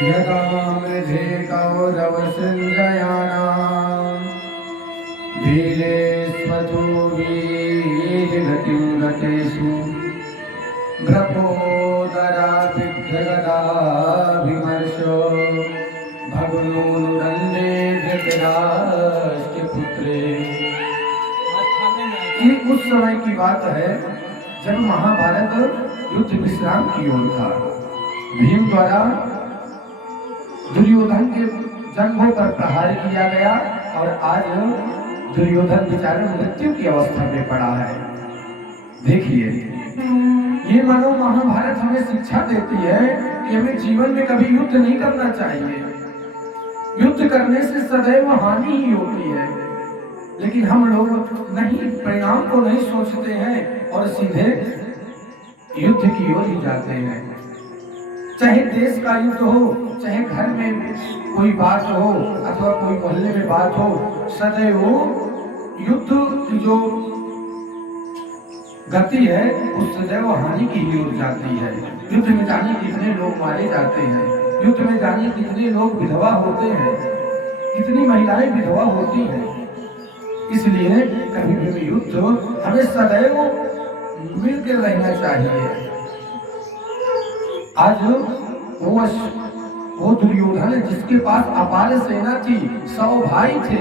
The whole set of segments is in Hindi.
यदा मृधे कौरवसञ्जयानां वीरेष्वतो वीरगतिं गतेषु भ्रपोदराभिधृगदाभिमर्शो भग्नोनुरन्ये धृतराष्ट्रपुत्रे। ये उस समय की बात है जब महाभारत युद्ध विश्राम की ओर था। भीम द्वारा दुर्योधन के जंघों पर प्रहार किया गया और आज दुर्योधन बेचारे मृत्यु की अवस्था में पड़ा है। देखिए, ये मानो महाभारत हमें शिक्षा देती है कि हमें जीवन में कभी युद्ध नहीं करना चाहिए। युद्ध करने से सदैव हानि ही होती है, लेकिन हम लोग नहीं, परिणाम को नहीं सोचते हैं और सीधे युद्ध की ओर ही जाते हैं। चाहे देश का युद्ध हो, चाहे घर में कोई बात हो अथवा कोई मोहल्ले में बात हो, सदैव युद्ध की जो गति है उस सदैव हानि की ओर जाती है। युद्ध में जाने कितने लोग मारे जाते हैं, युद्ध में जाने कितने लोग विधवा होते हैं, कितनी महिलाएं विधवा होती हैं। इसलिए कभी भी युद्ध हमें सदैव मिलकर रहना चाहिए। आज वो दुर्योधन जिसके पास अपार सेना थी, 100 भाई थे,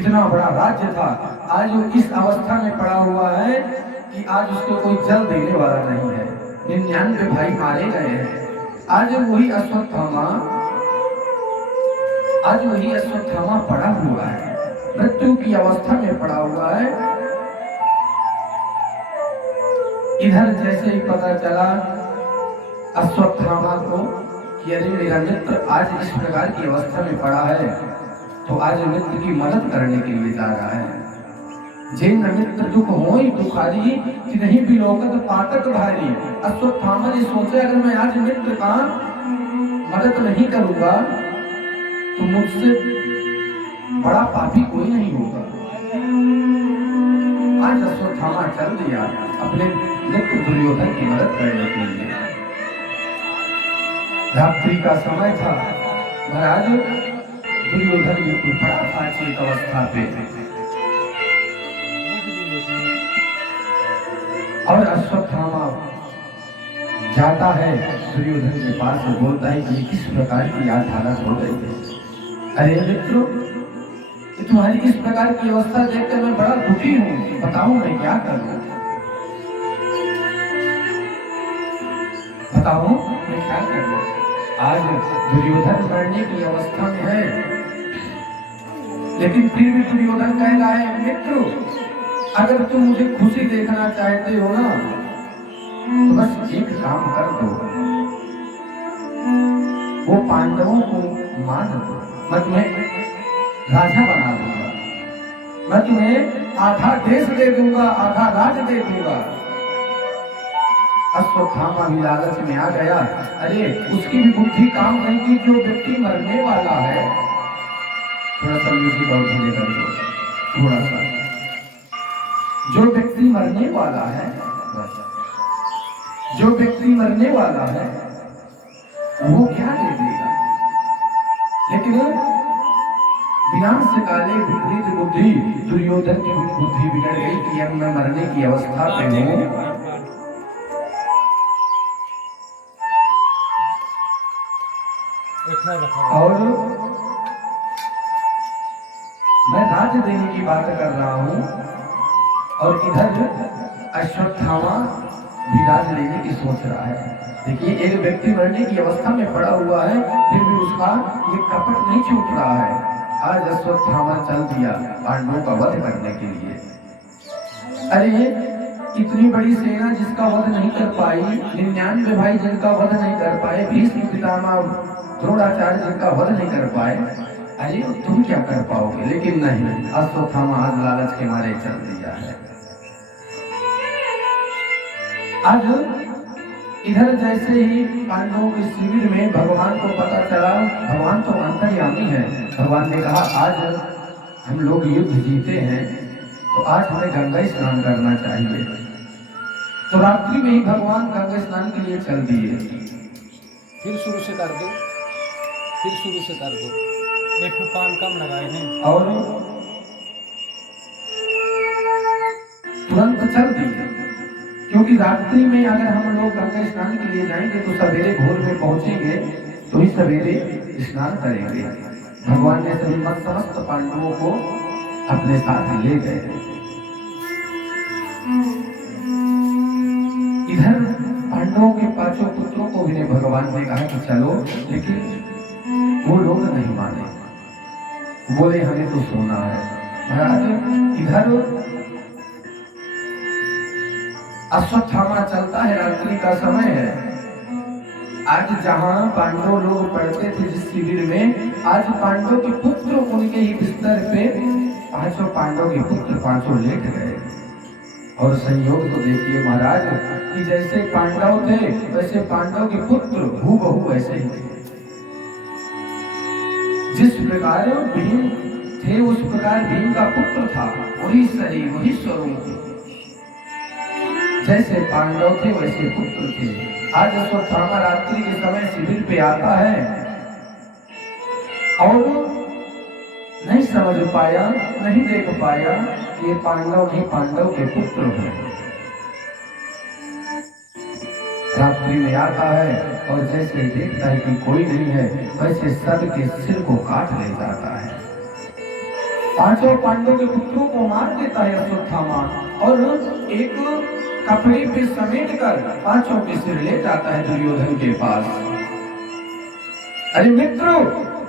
इतना बड़ा राज्य था, आज वो इस अवस्था में पड़ा हुआ है कि आज उसको कोई जल देने वाला नहीं है। 99 भाई मारे गए हैं। आज वही अश्वत्थामा पड़ा हुआ है, मृत्यु की अवस्था में पड़ा हुआ है। इधर जैसे ही पता चला अश्वत्थामा को कि अरे मेरा मित्र आज इस प्रकार की अवस्था में पड़ा है, तो आज मित्र की मदद करने के लिए जा रहा है। जिन मित्र दुख होई दुखारी कि नहीं बिलोकत पातक भारी। अश्वत्थामा ने सोचा अगर मैं आज मित्र का मदद नहीं करूंगा तो मुझसे बड़ा पापी कोई नहीं होगा। आज अश्वत्थामा चल दिया अपने मित्र दुर्योधन की मदद करने के लिए। रात्रि का समय था, महाराज दुर्योधन बिल्कुल पड़ा था चेत अवस्था पे और अश्वत्थामा जाता है दुर्योधन के पास और बोलता है कि किस प्रकार की आज हालत हो गई है। अरे मित्रों, तुम्हारी इस प्रकार की अवस्था देखकर मैं बड़ा दुखी हूँ, बताओ मैं क्या करूँ, बताओ मैं क्या करूँ। आज दुर्योधन मरने की अवस्था में है, लेकिन फिर भी दुर्योधन कह रहा है मित्रों, अगर तुम मुझे खुशी देखना चाहते हो ना तो बस एक काम कर दो, वो पांडवों को मार दो, मैं तुम्हें राजा बना दूंगा, मैं तुम्हें आधा देश दे दूंगा, आधा राज दे दूंगा। अश्वत्थामा भी लालच में आ गया। अरे उसकी भी बुद्धि काम नहीं की। जो व्यक्ति मरने वाला है, थोड़ा सा म्यूजिक और धीरे कर दो, थोड़ा सा। जो व्यक्ति मरने वाला है, जो व्यक्ति मरने वाला है वो क्या दे देगा, लेकिन विनाश काले विपरीत बुद्धि, दुर्योधन की बुद्धि बिगड़ गई कि अब मैं मरने की अवस्था पे हूँ और मैं राज देने की बात कर रहा हूँ और इधर अश्वत्थामा भी राज लेने की सोच रहा है। देखिए, एक व्यक्ति मरने की अवस्था में पड़ा हुआ है, फिर भी उसका ये कपट नहीं छूट रहा है। आज अश्वत्थामा चल दिया पांडवों का वध करने के लिए। अरे इतनी बड़ी सेना जिसका वध नहीं कर पाई, 99 भाई जिनका वध नहीं कर पाए, भीष्म पितामह द्रोणाचार्य जिनका वध नहीं कर पाए, अरे तुम क्या कर पाओगे। लेकिन नहीं, अश्वत्थामा आज लालच के मारे चल दिया है। आज इधर जैसे ही पांडवों के शिविर में भगवान को पता चला, भगवान तो अंतर्यामी है, भगवान ने कहा आज हम लोग युद्ध जीते हैं तो आज हमें गंगा स्नान करना चाहिए। तो रात्रि में ही भगवान गंगा स्नान के लिए चल दिए। फिर शुरू से कर दो। फिर शुरू से कर दो। देखो कान कम लगाए हैं। और तुरंत चल दिए, क्योंकि रात्रि में अगर हम लोग गंगा स्नान के लिए जाएंगे तो सवेरे भोर में पहुंचेंगे, तो ही सवेरे स्नान करेंगे। भगवान ने सभी समस्त पांडवों को अपने साथ ले गए। इधर पांडवों के पांचों पुत्रों को भी भगवान ने कहा कि चलो, लेकिन वो लोग नहीं माने, बोले हमें तो सोना है। महाराज इधर अश्वत्थामा चलता है, रात्रि का समय है। आज जहां पांडव लोग पढ़ते थे जिस शिविर में, आज पांडव के पुत्र उनके ही बिस्तर पे पांचों पांडव के पुत्र पांचों लेट गए। और संयोग तो देखिए महाराज कि जैसे पांडव थे वैसे पांडव के पुत्र हूबहू वैसे ही थे। जिस प्रकार भीम थे उस प्रकार भीम का पुत्र था, वही शरीर वही स्वरूप, जैसे पांडव थे वैसे पुत्र थे। आज अश्वत्थामा रात्रि के समय शिविर पे आता है और नहीं समझ पाया, नहीं देख पाया ये पांडव ही पांडव के पुत्र हैं। रात्रि में आता है और जैसे देखता है कि कोई नहीं है, वैसे सबके सिर को काट ले जाता है। पांचों पांडव के पुत्रों को मार देता है अश्वत्थामा और एक कपड़े पे समेट कर पांचों के सिर ले जाता है दुर्योधन के पास। अरे मित्रों,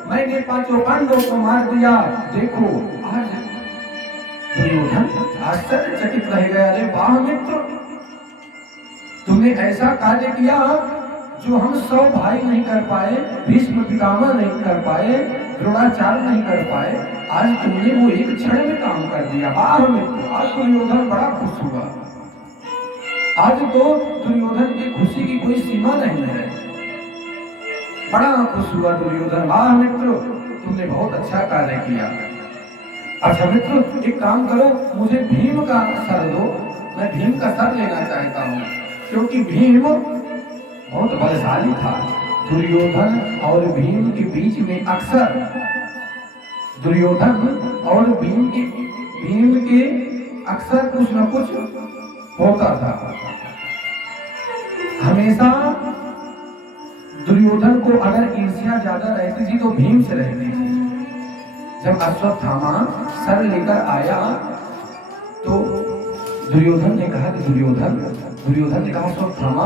मैंने पांचों पांडवों को मार दिया, देखो। आज दुर्योधन आश्चर्यचकित रह गया। अरे वाह मित्र, तुमने ऐसा कार्य किया जो हम 100 भाई नहीं कर पाए, भीष्म पितामह नहीं कर पाए, द्रोणाचार्य नहीं कर पाए, आज तुमने वो एक क्षण में काम कर दिया। वाह मित्र, आज दुर्योधन बड़ा खुश हुआ। आज तो दुर्योधन की खुशी की कोई सीमा नहीं है, बड़ा खुश हुआ दुर्योधन। वाह मित्र, तुमने बहुत अच्छा कार्य किया। अच्छा मित्र, एक काम करो, मुझे भीम का सर दो, मैं भीम का सर लेना चाहता हूँ, क्योंकि भीम बहुत बलशाली था। दुर्योधन और भीम के बीच में अक्सर दुर्योधन और भीम के अक्सर कुछ न कुछ होता था। हमेशा दुर्योधन को अगर ईर्ष्या ज्यादा रहती थी तो भीम से रहती थी। जब अश्वत्थामा सर लेकर आया तो दुर्योधन ने कहा कि दुर्योधन ने कहा अश्वत्थामा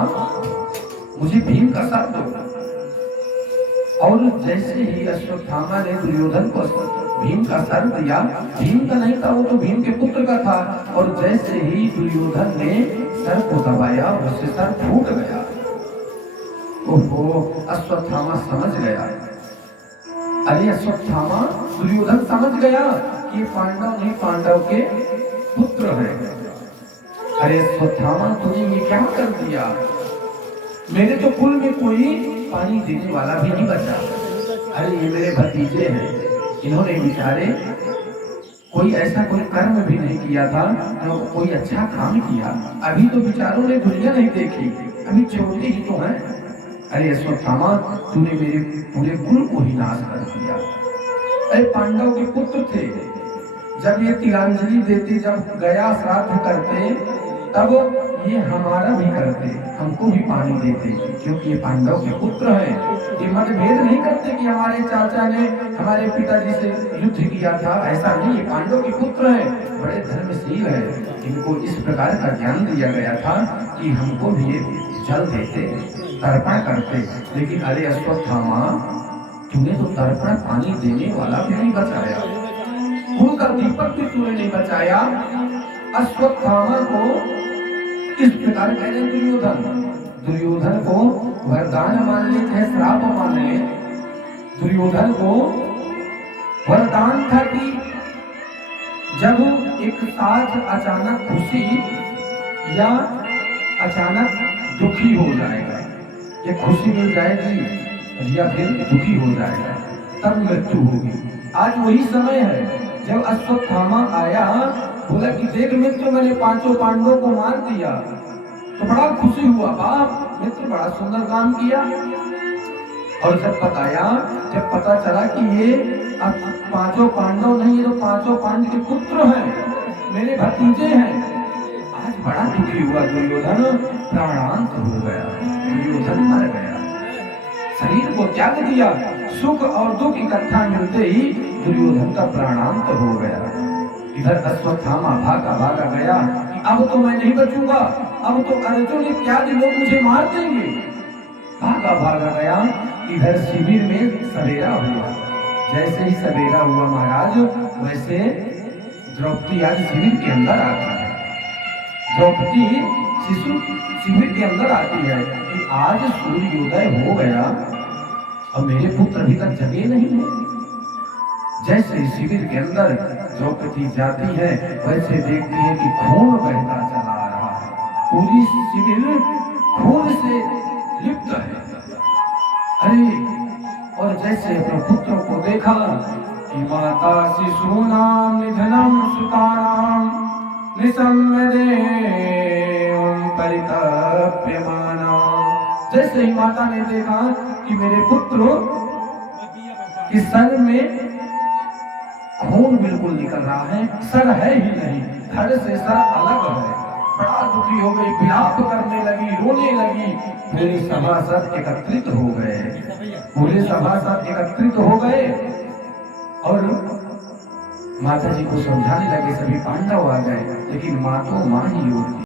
मुझे भीम का सर दो। और जैसे ही अश्वत्थामा ने दुर्योधन को भीम का सर दिया, भीम का नहीं था, वो तो भीम के पुत्र का था, और जैसे ही दुर्योधन ने सर को दबाया उससे सर फूट गया। ओहो, अश्वत्थामा समझ गया। अरे अश्वत्थामा, दुर्योधन समझ गया कि पांडव नहीं पांडव के पुत्र है। अरे अश्वत्थामा, तूने ये क्या कर दिया? मेरे तो कुल में कोई पानी देने वाला भी नहीं बचा। अरे ये मेरे भतीजे हैं, इन्होंने बेचारे कोई ऐसा कोई कर्म भी नहीं किया था, कोई अच्छा काम किया, अभी तो बेचारों ने दुनिया नहीं देखी, अभी छोटे ही तो हैं। अरे अश्वत्थामा, तूने मेरे पूरे कुल को ही नाश कर दिया। अरे पांडव के पुत्र थे, जब ये तिलांजलि देते, जब गया श्राद्ध करते, तब ये हमारा भी करते, हमको भी पानी देते, क्योंकि ये पांडव के पुत्र हैं। ये मतभेद नहीं करते कि हमारे चाचा ने हमारे पिताजी से युद्ध किया था, ऐसा नहीं। ये पांडव के पुत्र हैं, बड़े धर्मशील हैं, इनको इस प्रकार का ज्ञान दिया गया था कि हमको भी ये जल देते, तर्पण करते। लेकिन अरे अश्वत्थामा, तूने तो तर्पण पानी देने वाला भी नहीं बचाया, कुल का दीपक भी तूने नहीं बचाया। अश्वत्थामा को इस प्रकार कह रहे दुर्योधन को वरदान मान ले चाहे श्राप मान ले, दुर्योधन को वरदान था कि जब एक साथ अचानक खुशी या अचानक दुखी हो जाएगा, ये खुशी मिल जाएगी या फिर दुखी हो जाएगा, तब मृत्यु होगी। आज वही समय है। जब अश्वत्थामा आया, बोला कि देख मित्र, मैंने पांचों पांडवों को मार दिया, तो बड़ा खुशी हुआ। बाप मित्र, बड़ा सुंदर काम किया। और जब पता चला कि ये अब पांचों पांडव नहीं, ये तो पांचों पांडव के पुत्र हैं, मेरे भतीजे हैं। आज बड़ा दुखी हुआ दुर्योधन, प्राणांत हो गया, दुर्योधन मर गया, शरीर को त्याग दिया। सुख और दुख इकट्ठा मिलते ही दुर्योधन का प्राणांत हो गया। इधर अश्वत्थामा भागा भागा गया कि अब तो मैं नहीं बचूंगा, अब तो अर्जुन इत्यादि लोग मुझे मार देंगे। भागा भागा गया। इधर शिविर में सवेरा हुआ। जैसे ही सवेरा हुआ महाराज, वैसे द्रौपदी आज शिविर के अंदर आती है। द्रौपदी शिविर के अंदर आती है कि आज सूर्योदय हो गया और मेरे पुत्र अभी तक जगे नहीं है। जैसे ही शिविर के अंदर द्रौपदी जाती है, वैसे देखती है कि खून बहता चला आ रहा है, पूरी शिविर खून से लिप्त है। अरे, और जैसे अपने पुत्रों को देखा कि माता शिशूनाम निधनम सुतानाम निसम्य देवं परितप्यमाना। जैसे ही माता ने देखा कि मेरे पुत्रों के सर में खून बिल्कुल निकल रहा है, सर है ही नहीं, धड़ से सर अलग है, बड़ा दुखी हो गई, विलाप करने लगी, रोने लगी। पूरे सभासद एकत्रित हो गए, पूरे सभासद एकत्रित हो गए और माता जी को समझाने लगे। सभी पांडव आ गए, लेकिन माँ तो माँ ही होती।